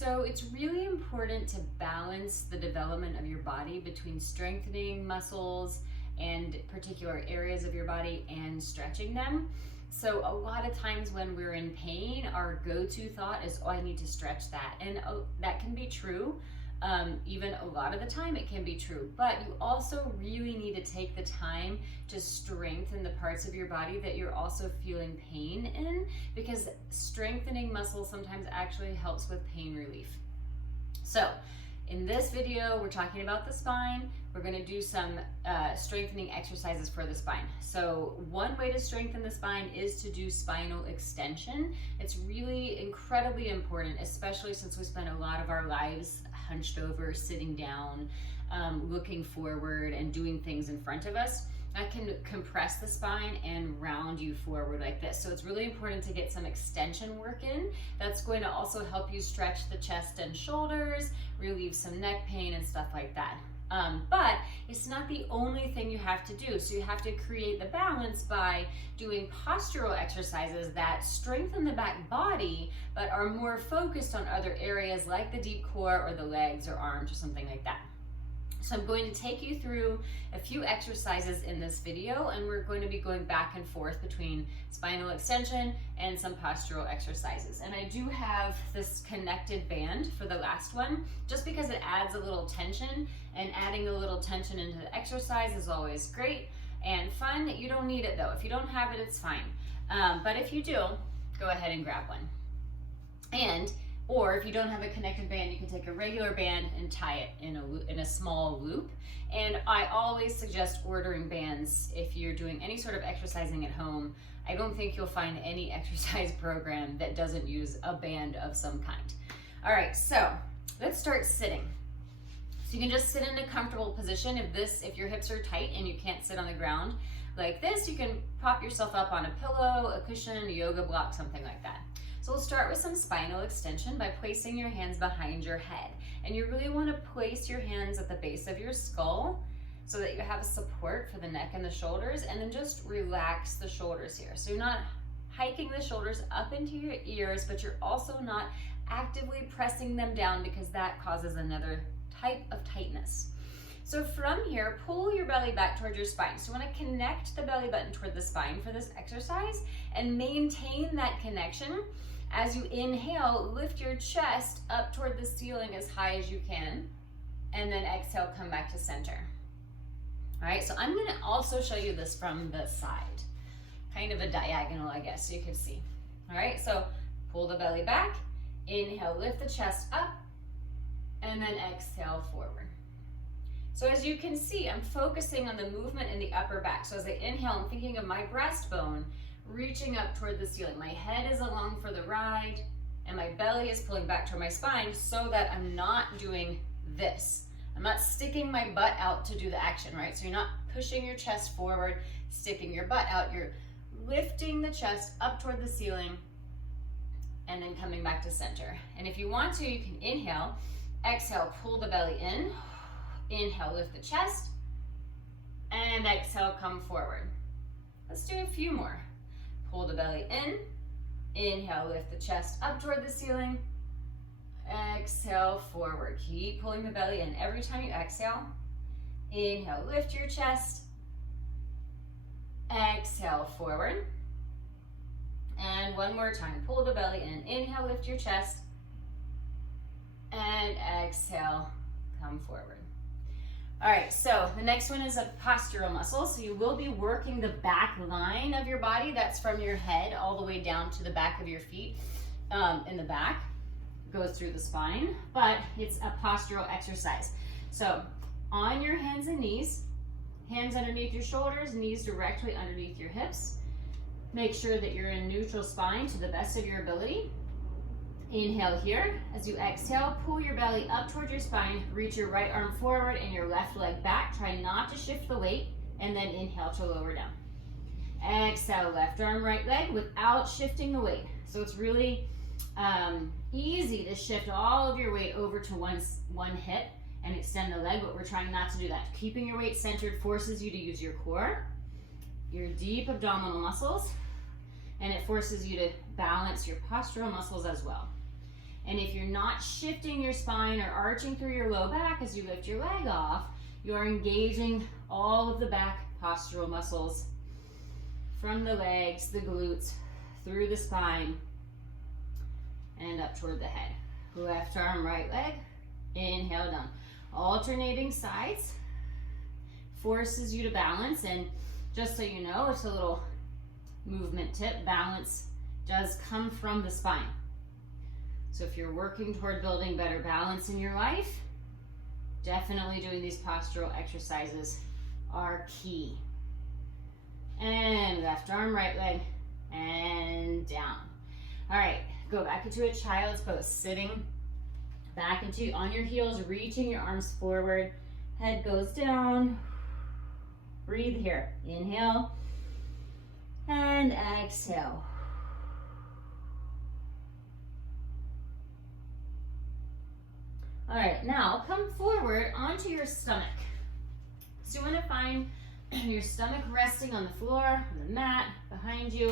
So it's really important to balance the development of your body between strengthening muscles and particular areas of your body and stretching them. So a lot of times when we're in pain, our go-to thought is, oh, I need to stretch that. And that can be true. Even a lot of the time it can be true, but you also really need to take the time to strengthen the parts of your body that you're also feeling pain in, because strengthening muscles sometimes actually helps with pain relief. So in this video, we're talking about the spine. We're going to do some strengthening exercises for the spine. So one way to strengthen the spine is to do spinal extension. It's really incredibly important, especially since we spend a lot of our lives hunched over, sitting down, looking forward and doing things in front of us. That can compress the spine and round you forward like this. So it's really important to get some extension work in. That's going to also help you stretch the chest and shoulders, relieve some neck pain and stuff like that. But it's not the only thing you have to do. So you have to create the balance by doing postural exercises that strengthen the back body, but are more focused on other areas like the deep core or the legs or arms or something like that. So I'm going to take you through a few exercises in this video, and we're going to be going back and forth between spinal extension and some postural exercises. And I do have this connected band for the last one, just because it adds a little tension, and adding a little tension into the exercise is always great and fun. You don't need it though. If you don't have it, it's fine. But if you do, go ahead and grab one. Or if you don't have a connected band, you can take a regular band and tie it in a small loop. And I always suggest ordering bands if you're doing any sort of exercising at home. I don't think you'll find any exercise program that doesn't use a band of some kind. All right, so let's start sitting. So you can just sit in a comfortable position. If your hips are tight and you can't sit on the ground like this, you can prop yourself up on a pillow, a cushion, a yoga block, something like that. So we'll start with some spinal extension by placing your hands behind your head. And you really want to place your hands at the base of your skull so that you have support for the neck and the shoulders, and then just relax the shoulders here. So you're not hiking the shoulders up into your ears, but you're also not actively pressing them down, because that causes another type of tightness. So from here, pull your belly back toward your spine. So you want to connect the belly button toward the spine for this exercise and maintain that connection. As you inhale, lift your chest up toward the ceiling as high as you can, and then exhale, come back to center. All right, so I'm gonna also show you this from the side, kind of a diagonal, I guess, so you can see. All right, so pull the belly back, inhale, lift the chest up, and then exhale forward. So as you can see, I'm focusing on the movement in the upper back. So as I inhale, I'm thinking of my breastbone reaching up toward the ceiling. My head is along for the ride, and my belly is pulling back toward my spine, so that I'm not doing this. I'm not sticking my butt out to do the action, right? So you're not pushing your chest forward, sticking your butt out. You're lifting the chest up toward the ceiling and then coming back to center. And if you want to, you can inhale, exhale, pull the belly in, inhale, lift the chest, and exhale, come forward. Let's do a few more. Pull the belly in, inhale, lift the chest up toward the ceiling, exhale, forward. Keep pulling the belly in. Every time you exhale, inhale, lift your chest, exhale, forward. And one more time, pull the belly in, inhale, lift your chest, and exhale, come forward. All right, so the next one is a postural muscle. So you will be working the back line of your body. That's from your head all the way down to the back of your feet. In the back, goes through the spine, but it's a postural exercise. So on your hands and knees, hands underneath your shoulders, knees directly underneath your hips. Make sure that you're in neutral spine to the best of your ability. Inhale here. As you exhale, pull your belly up toward your spine, reach your right arm forward and your left leg back. Try not to shift the weight, and then inhale to lower down. Exhale, left arm, right leg without shifting the weight. So it's really easy to shift all of your weight over to one hip and extend the leg, but we're trying not to do that. Keeping your weight centered forces you to use your core, your deep abdominal muscles, and it forces you to balance your postural muscles as well. And if you're not shifting your spine or arching through your low back as you lift your leg off, you're engaging all of the back postural muscles from the legs, the glutes, through the spine, and up toward the head. Left arm, right leg, inhale down. Alternating sides forces you to balance, and just so you know, it's a little movement tip, balance does come from the spine. So if you're working toward building better balance in your life, definitely doing these postural exercises are key. And left arm, right leg, and down. All right, go back into a child's pose, sitting back into on your heels, reaching your arms forward, head goes down. Breathe here. Inhale and exhale. All right, now come forward onto your stomach. So you want to find your stomach resting on the floor, on the mat, behind you,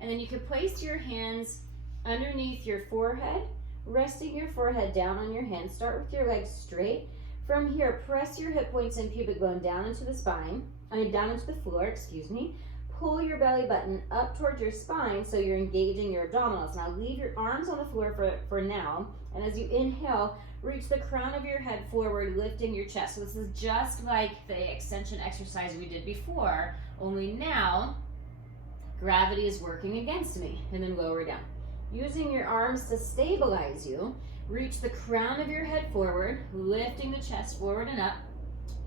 and then you can place your hands underneath your forehead, resting your forehead down on your hands. Start with your legs straight. From here, press your hip points and pubic bone down into the spine, down into the floor, excuse me. Pull your belly button up towards your spine so you're engaging your abdominals. Now leave your arms on the floor for now, and as you inhale, reach the crown of your head forward, lifting your chest. So this is just like the extension exercise we did before, only now gravity is working against me, and then lower down. Using your arms to stabilize you, reach the crown of your head forward, lifting the chest forward and up,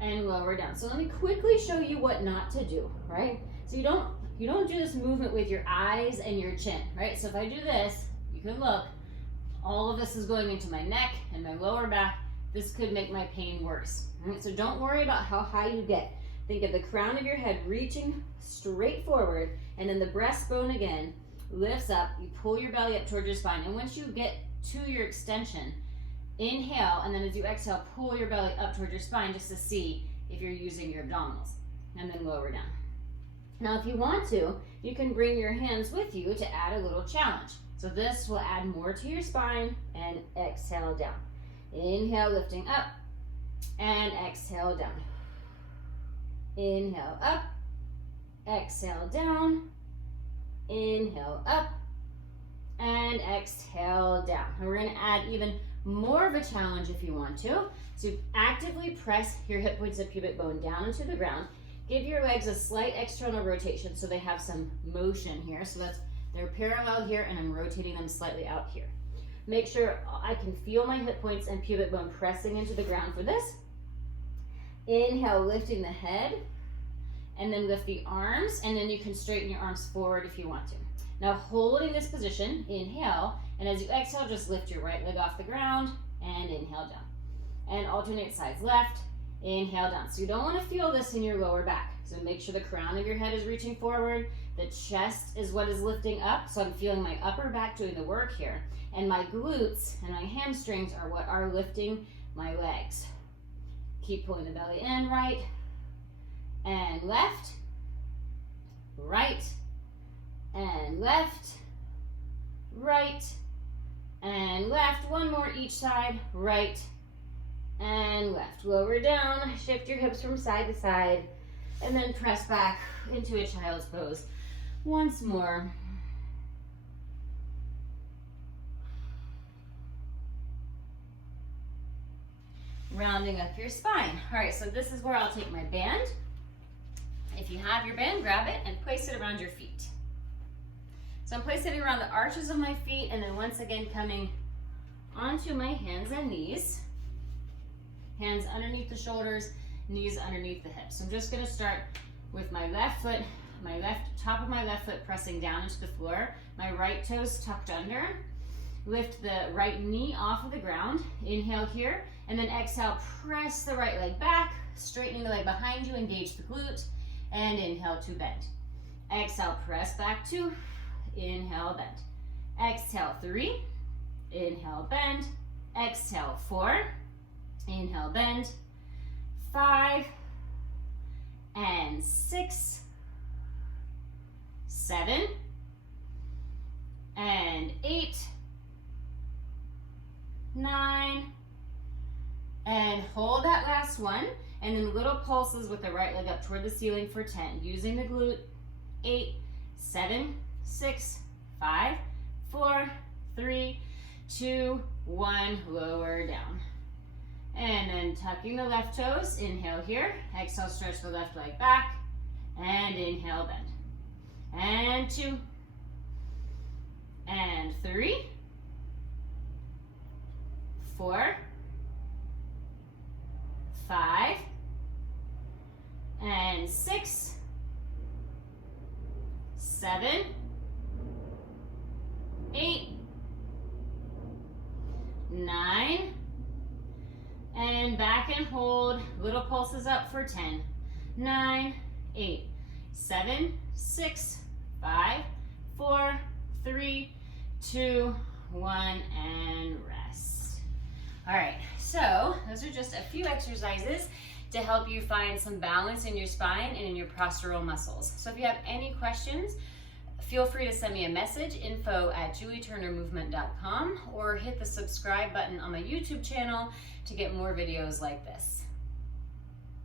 and lower down. So let me quickly show you what not to do, right? So you don't do this movement with your eyes and your chin, right? So if I do this, you can look, all of this is going into my neck and my lower back. This could make my pain worse. Right? So don't worry about how high you get. Think of the crown of your head reaching straight forward, and then the breastbone again lifts up. You pull your belly up towards your spine, and once you get to your extension, inhale, and then as you exhale, pull your belly up towards your spine just to see if you're using your abdominals, and then lower down. Now if you want to, you can bring your hands with you to add a little challenge. So this will add more to your spine, and exhale down. Inhale, lifting up, and exhale down. Inhale up, exhale down, inhale up, and exhale down. And we're gonna add even more of a challenge if you want to. So actively press your hip points and pubic bone down into the ground. Give your legs a slight external rotation so they have some motion here. So they're parallel here, and I'm rotating them slightly out here. Make sure I can feel my hip points and pubic bone pressing into the ground for this. Inhale, lifting the head, and then lift the arms, and then you can straighten your arms forward if you want to. Now holding this position, inhale, and as you exhale, just lift your right leg off the ground, and inhale down. And alternate sides, left, inhale down. So you don't want to feel this in your lower back. So make sure the crown of your head is reaching forward, the chest is what is lifting up, so I'm feeling my upper back doing the work here, and my glutes and my hamstrings are what are lifting my legs. Keep pulling the belly in, right, and left, right, and left, right, and left. One more each side, right, and left. Lower down, shift your hips from side to side, and then press back into a child's pose. Once more. Rounding up your spine. All right, so this is where I'll take my band. If you have your band, grab it and place it around your feet. So I'm placing it around the arches of my feet, and then once again coming onto my hands and knees. Hands underneath the shoulders, knees underneath the hips. So I'm just gonna start with my left foot, top of my left foot pressing down into the floor, my right toes tucked under. Lift the right knee off of the ground. Inhale here, and then exhale, press the right leg back, straightening the leg behind you, engage the glute, and inhale to bend. Exhale, press back 2, inhale, bend. Exhale, 3, inhale, bend. Exhale, 4, inhale, bend. 5, and 6, 7, and 8, 9, and hold that last one, and then little pulses with the right leg up toward the ceiling for 10, using the glute. 8, 7, 6, 5, 4, 3, 2, 1, lower down. And then tucking the left toes, inhale here, exhale, stretch the left leg back, and inhale, bend. And 2, and 3, 4, 5, and 6, 7, 8, 9, and back and hold. Little pulses up for 10, 9, 8, 7, 6, 5, 4, 3, 2, 1, and rest. All right, so those are just a few exercises to help you find some balance in your spine and in your postural muscles. So if you have any questions, feel free to send me a message, info@julieturnermovement.com, or hit the subscribe button on my YouTube channel to get more videos like this.